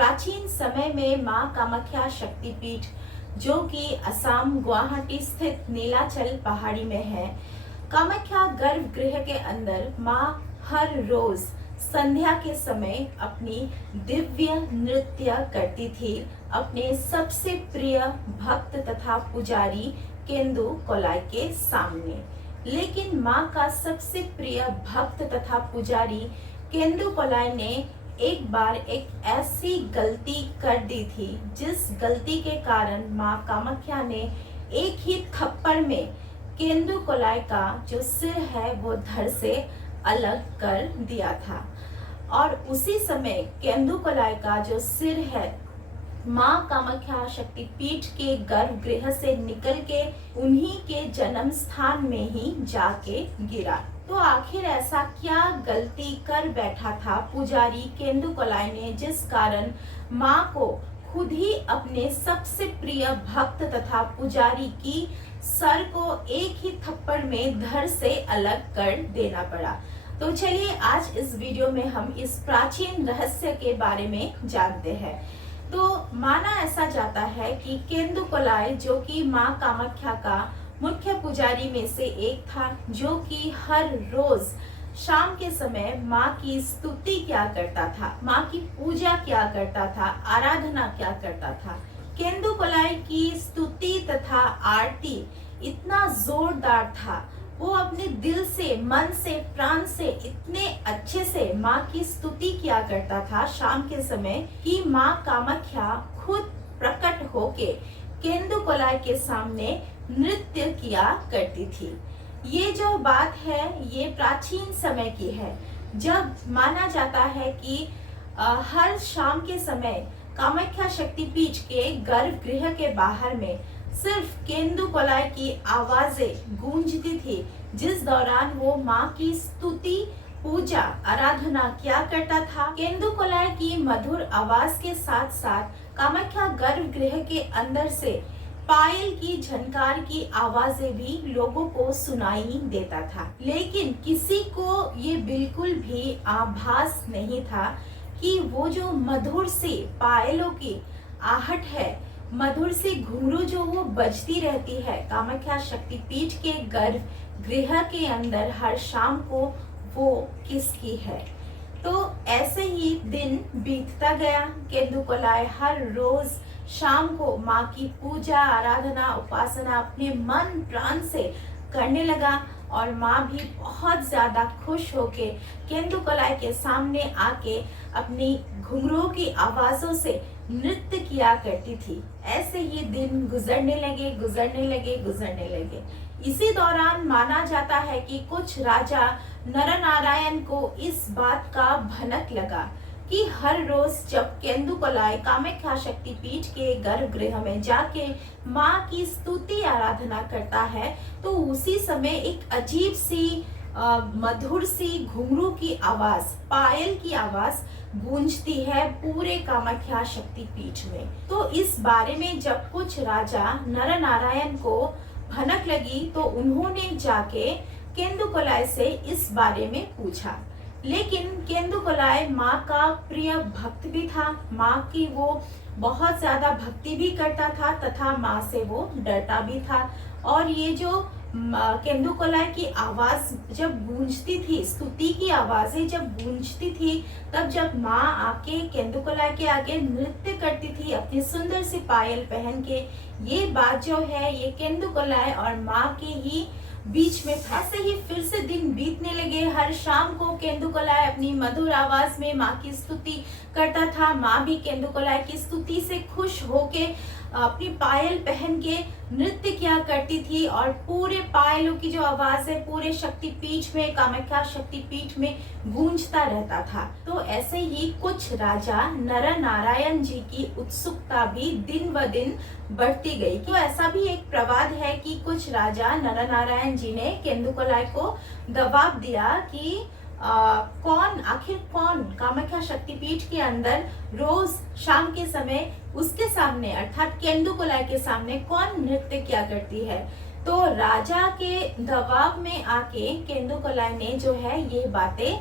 प्राचीन समय में माँ कामाख्या शक्तिपीठ जो कि असम गुवाहाटी स्थित नीलाचल पहाड़ी में है, कामाख्या गर्भगृह के अंदर माँ हर रोज संध्या के समय अपनी दिव्य नृत्य करती थी अपने सबसे प्रिय भक्त तथा पुजारी केंदु कोलाई के सामने। लेकिन माँ का सबसे प्रिय भक्त तथा पुजारी केंदु कोलाई ने एक बार एक ऐसी गलती कर दी थी जिस गलती के कारण माँ कामाख्या ने एक ही थप्पड़ में केंदु कोलाई का जो सिर है वो धड़ से अलग कर दिया था। और उसी समय केंदु कोलाई का जो सिर है माँ कामाख्या शक्तिपीठ के गर्भगृह से निकल के उन्हीं के जन्म स्थान में ही जाके गिरा। तो आखिर ऐसा क्या गलती कर बैठा था पुजारी केंदु कोलाई ने जिस कारण माँ को खुद ही अपने सबसे प्रिय भक्त तथा पुजारी की सर को एक ही थप्पड़ में धड़ से अलग कर देना पड़ा। तो चलिए आज इस वीडियो में हम इस प्राचीन रहस्य के बारे में जानते हैं। तो माना ऐसा जाता है कि केंदु कोलाई जो कि माँ कामाख्या का मुख्य पुजारी में से एक था, जो कि हर रोज शाम के समय माँ की स्तुति क्या करता था, माँ की पूजा क्या करता था, आराधना क्या करता था। केंदु कोलाई की स्तुति तथा आरती इतना जोरदार था, वो अपने दिल से, मन से, प्राण से इतने अच्छे से माँ की स्तुति किया करता था शाम के समय कि माँ कामाख्या खुद प्रकट होके केंदु कोलाई के सामने नृत्य किया करती थी। ये जो बात है ये प्राचीन समय की है, जब माना जाता है कि हर शाम के समय कामाख्या शक्तिपीठ के गर्भगृह के बाहर में सिर्फ केंदु कोलाई की आवाजें गूंजती थी, जिस दौरान वो माँ की स्तुति, पूजा, आराधना क्या करता था। केंदु कोलाई की मधुर आवाज के साथ साथ कामाख्या गर्भगृह के अंदर से पायल की झनकार की आवाजें भी लोगों को सुनाई देता था। लेकिन किसी को ये बिल्कुल भी आभास नहीं था कि वो जो मधुर सी पायलों की आहट है, मधुर सी घुंघरू जो वो बजती रहती है कामाख्या शक्तिपीठ के गर्भगृह के अंदर हर शाम को, वो किसकी है। तो ऐसे ही दिन बीतता गया। केंदु कोलाई हर रोज शाम को माँ की पूजा, आराधना, उपासना अपने मन प्राण से करने लगा और माँ भी बहुत ज्यादा खुश होके केंदु कोलाई के सामने आके अपनी घुंघरू की आवाजों से नृत्य किया करती थी। ऐसे ही दिन गुजरने लगे। इसी दौरान माना जाता है कि कुछ राजा नरनारायण को इस बात का भनक लगा कि हर रोज जब केंदु कोलाई कामाख्या शक्तिपीठ के गर्भगृह में जाके माँ की स्तुति आराधना करता है तो उसी समय एक अजीब सी मधुर सी घुंघरू की आवाज, पायल की आवाज गूंजती है पूरे कामाख्या शक्तिपीठ में। तो इस बारे में जब कुछ राजा नरनारायण को भनक लगी तो उन्होंने जाके केंदु कोलाई से इस बारे में पूछा। लेकिन केंदु कोलाई माँ का प्रिय भक्त भी था, माँ की वो बहुत ज्यादा भक्ति भी करता था तथा माँ से वो डरता भी था। और ये जो केंदु कोलाई की आवाज जब गूंजती थी, स्तुति की आवाजें जब गूंजती थी, तब जब माँ आके केंदु कोलाई के आगे नृत्य करती थी अपनी सुंदर सी पायल पहन के, ये बात जो है ये केंदु कोलाई और माँ के ही बीच में था। ऐसे ही फिर से दिन बीतने लगे। हर शाम को केंदु कोलाई अपनी मधुर आवाज में माँ की स्तुति करता था। माँ भी केंदु कोलाई की स्तुति से खुश होके अपनी पायल पहन के नृत्य किया करती थी और पूरे पायलों की जो आवाज है पूरे शक्तिपीठ में, कामाख्या शक्तिपीठ में गूंजता रहता था। तो ऐसे ही कुछ राजा नरनारायण जी की उत्सुकता भी दिन ब दिन बढ़ती गई। तो ऐसा भी एक प्रवाद है कि कुछ राजा नरनारायण जी ने केंदु कोलाई को दबाव दिया कि आखिर कौन कामाख्या शक्तिपीठ के अंदर रोज शाम के समय उसके सामने अर्थात केंदु कोलाई के सामने कौन नृत्य किया करती है। तो राजा के दबाव में आके केंदु कोलाई ने जो है ये बातें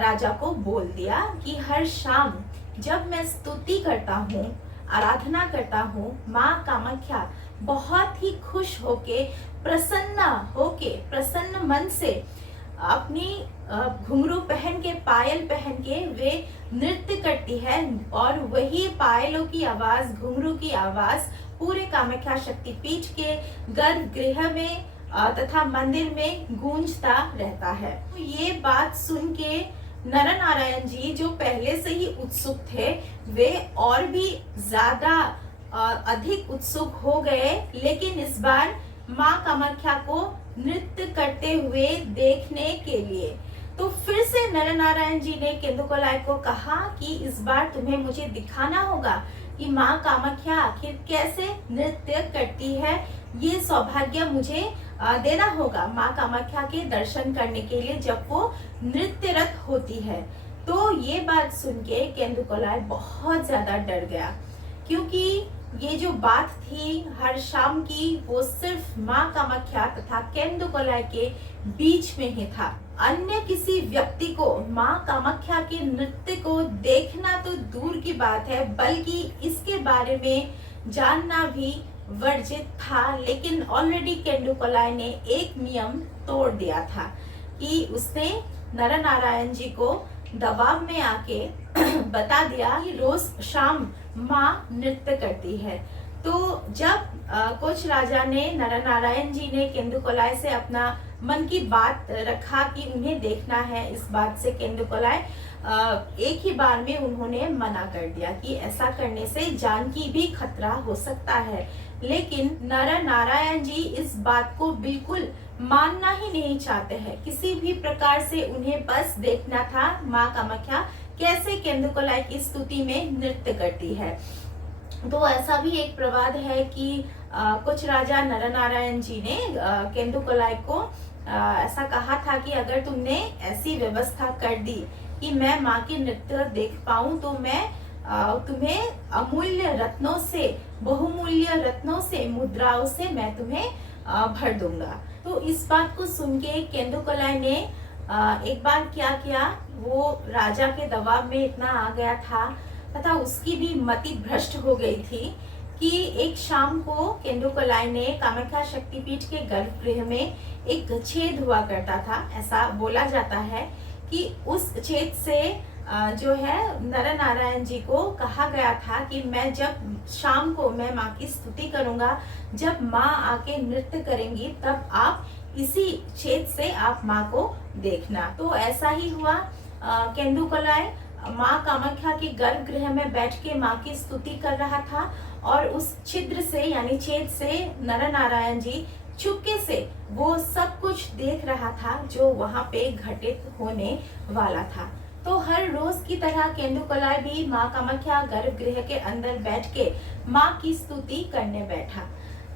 राजा को बोल दिया कि हर शाम जब मैं स्तुति करता हूँ, आराधना करता हूँ, माँ कामाख्या बहुत ही खुश होके, प्रसन्न मन से अपनी घुंघरू पहन के, पायल पहन के वे नृत्य करती है और वही पायलों की आवाज, घुंघरू की आवाज पूरे कामाख्या शक्तिपीठ के गर्भगृह में तथा मंदिर में गूंजता रहता है। तो ये बात सुन के नर नारायण जी जो पहले से ही उत्सुक थे, वे और भी ज्यादा अधिक उत्सुक हो गए। लेकिन इस बार माँ कामाख्या को नृत्य करते हुए देखने के लिए तो फिर से नर नारायण जी ने केंदुकलाई को कहा कि इस बार तुम्हें मुझे दिखाना होगा कि माँ कामाख्या आखिर कैसे नृत्य करती है। ये सौभाग्य मुझे देना होगा माँ कामाख्या के दर्शन करने के लिए जब वो नृत्यरत होती है। तो ये बात सुन के केंदुकलाई बहुत ज्यादा डर गया, क्योंकि ये जो बात थी हर शाम की, वो सिर्फ माँ कामाख्या तथा केंदुकलाई के बीच में ही था। अन्य किसी व्यक्ति को माँ कामाख्या के नृत्य को देखना तो दूर की बात है, बल्कि इसके बारे में जानना भी वर्जित था। लेकिन ऑलरेडी केंदुकलाई ने एक नियम तोड़ दिया था कि उसने नर नारायण जी को दबाव में आके बता दिया कि रोज शाम माँ नृत्य करती है। तो जब कोच राजा ने, नर नारायण जी ने केंदुकलाई से अपना मन की बात रखा कि उन्हें देखना है, इस बात से केंदुकलाई एक ही बार में उन्होंने मना कर दिया कि ऐसा करने से जान की भी खतरा हो सकता है। लेकिन नर नारायण जी इस बात को बिल्कुल मानना ही नहीं चाहते हैं। किसी भी प्रकार से उन्हें बस देखना था माँ कामाख्या कैसे केंदुकलाई की स्तुति में नृत्य करती है। तो ऐसा भी एक प्रवाद है कि कुछ राजा नर नारायण जी ने केंदुकलाई को ऐसा कहा था कि अगर तुमने ऐसी व्यवस्था कर दी कि मैं माँ के नृत्य देख पाऊं तो मैं तुम्हें अमूल्य रत्नों से, बहुमूल्य रत्नों से, मुद्राओं से मैं तुम्हें भर दूंगा। तो इस बात को सुन के केंदुकलाई ने एक बार क्या किया, वो राजा के दबाव में इतना आ गया था तथा उसकी भी मति भ्रष्ट हो गई थी कि एक शाम को केंदुकलाई ने कामाख्या शक्तिपीठ के गर्भगृह में एक छेद हुआ करता था। ऐसा बोला जाता है कि उस छेद से जो है नर नारायण जी को कहा गया था कि मैं जब शाम को मैं माँ की स्तुति करूंगा, जब माँ आके नृत्य करेंगी, तब आप इसी छेद से आप माँ को देखना। तो ऐसा ही हुआ। केंदुकलाई माँ कामाख्या के गर्भगृह में बैठ के माँ की स्तुति कर रहा था और उस छिद्र से यानी छेद से नर नारायण जी चुपके से वो सब कुछ देख रहा था जो वहां पे घटित होने वाला था। तो हर रोज की तरह केंदुकलाई भी माँ कामाख्या गर्भगृह के अंदर बैठ के माँ की स्तुति करने बैठा।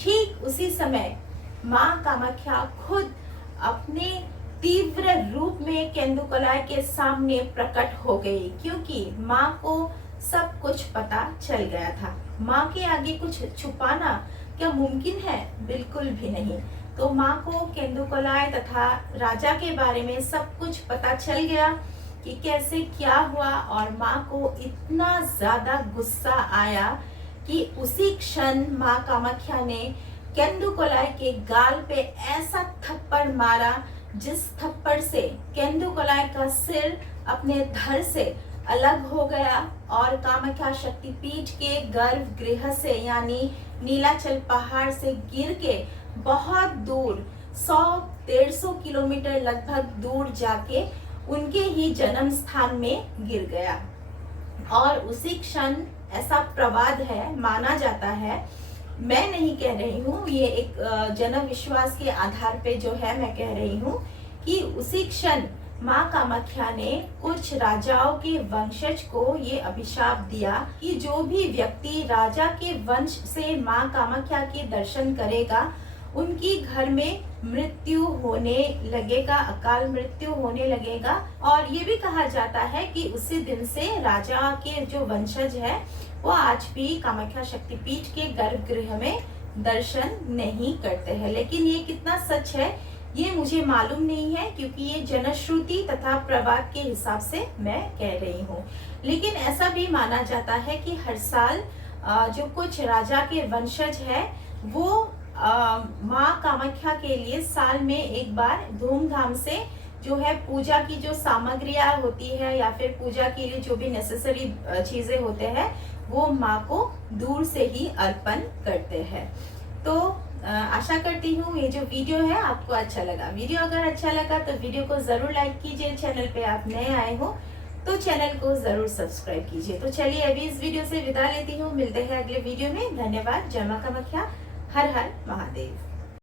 ठीक उसी समय माँ कामाख्या खुद अपने तीव्र रूप में केंदुकलाई के सामने प्रकट हो गई, क्योंकि माँ को सब कुछ पता चल गया था। माँ के आगे कुछ छुपाना क्या मुमकिन है? बिल्कुल भी नहीं। तो माँ को केंदुकलाई तथा राजा के बारे में सब कुछ पता चल गया कि कैसे क्या हुआ, और माँ को इतना ज्यादा गुस्सा आया कि उसी क्षण माँ कामाख्या ने केंदुकलाई के गाल पे ऐसा थप्पड़ मारा जिस थप्पड़ से केंदुकलाई का सिर अपने धड़ से अलग हो गया और कामाख्या शक्तिपीठ के गर्भगृह से यानी नीलाचल पहाड़ से गिर के बहुत दूर 100-150 किलोमीटर लगभग दूर जाके उनके ही जन्म स्थान में गिर गया। और उसी क्षण ऐसा प्रवाद है, माना जाता है, मैं नहीं कह रही हूँ, ये एक जन विश्वास के आधार पे जो है मैं कह रही हूँ कि उसी क्षण माँ कामाख्या ने कुछ राजाओं के वंशज को ये अभिशाप दिया कि जो भी व्यक्ति राजा के वंश से माँ कामाख्या के दर्शन करेगा उनकी घर में मृत्यु होने लगेगा, अकाल मृत्यु होने लगेगा। और ये भी कहा जाता है कि उसी दिन से राजा के जो वंशज है वो आज भी कामाख्या शक्तिपीठ के गर्भगृह में दर्शन नहीं करते हैं। लेकिन ये कितना सच है ये मुझे मालूम नहीं है, क्योंकि ये जनश्रुति तथा प्रवाद के हिसाब से मैं कह रही हूँ। लेकिन ऐसा भी माना जाता है कि हर साल जो कुछ राजा के वंशज है वो माँ कामाख्या के लिए साल में एक बार धूमधाम से जो है पूजा की जो सामग्रियां होती है या फिर पूजा के लिए जो भी नेसेसरी चीजें होते हैं वो माँ को दूर से ही अर्पण करते हैं। तो आशा करती हूँ ये जो वीडियो है आपको अच्छा लगा। वीडियो अगर अच्छा लगा तो वीडियो को जरूर लाइक कीजिए। चैनल पे आप नए आए हो तो चैनल को जरूर सब्सक्राइब कीजिए। तो चलिए अभी इस वीडियो से विदा लेती हूँ, मिलते हैं अगले वीडियो में। धन्यवाद। जय मां कामाख्या। हर हर महादेव।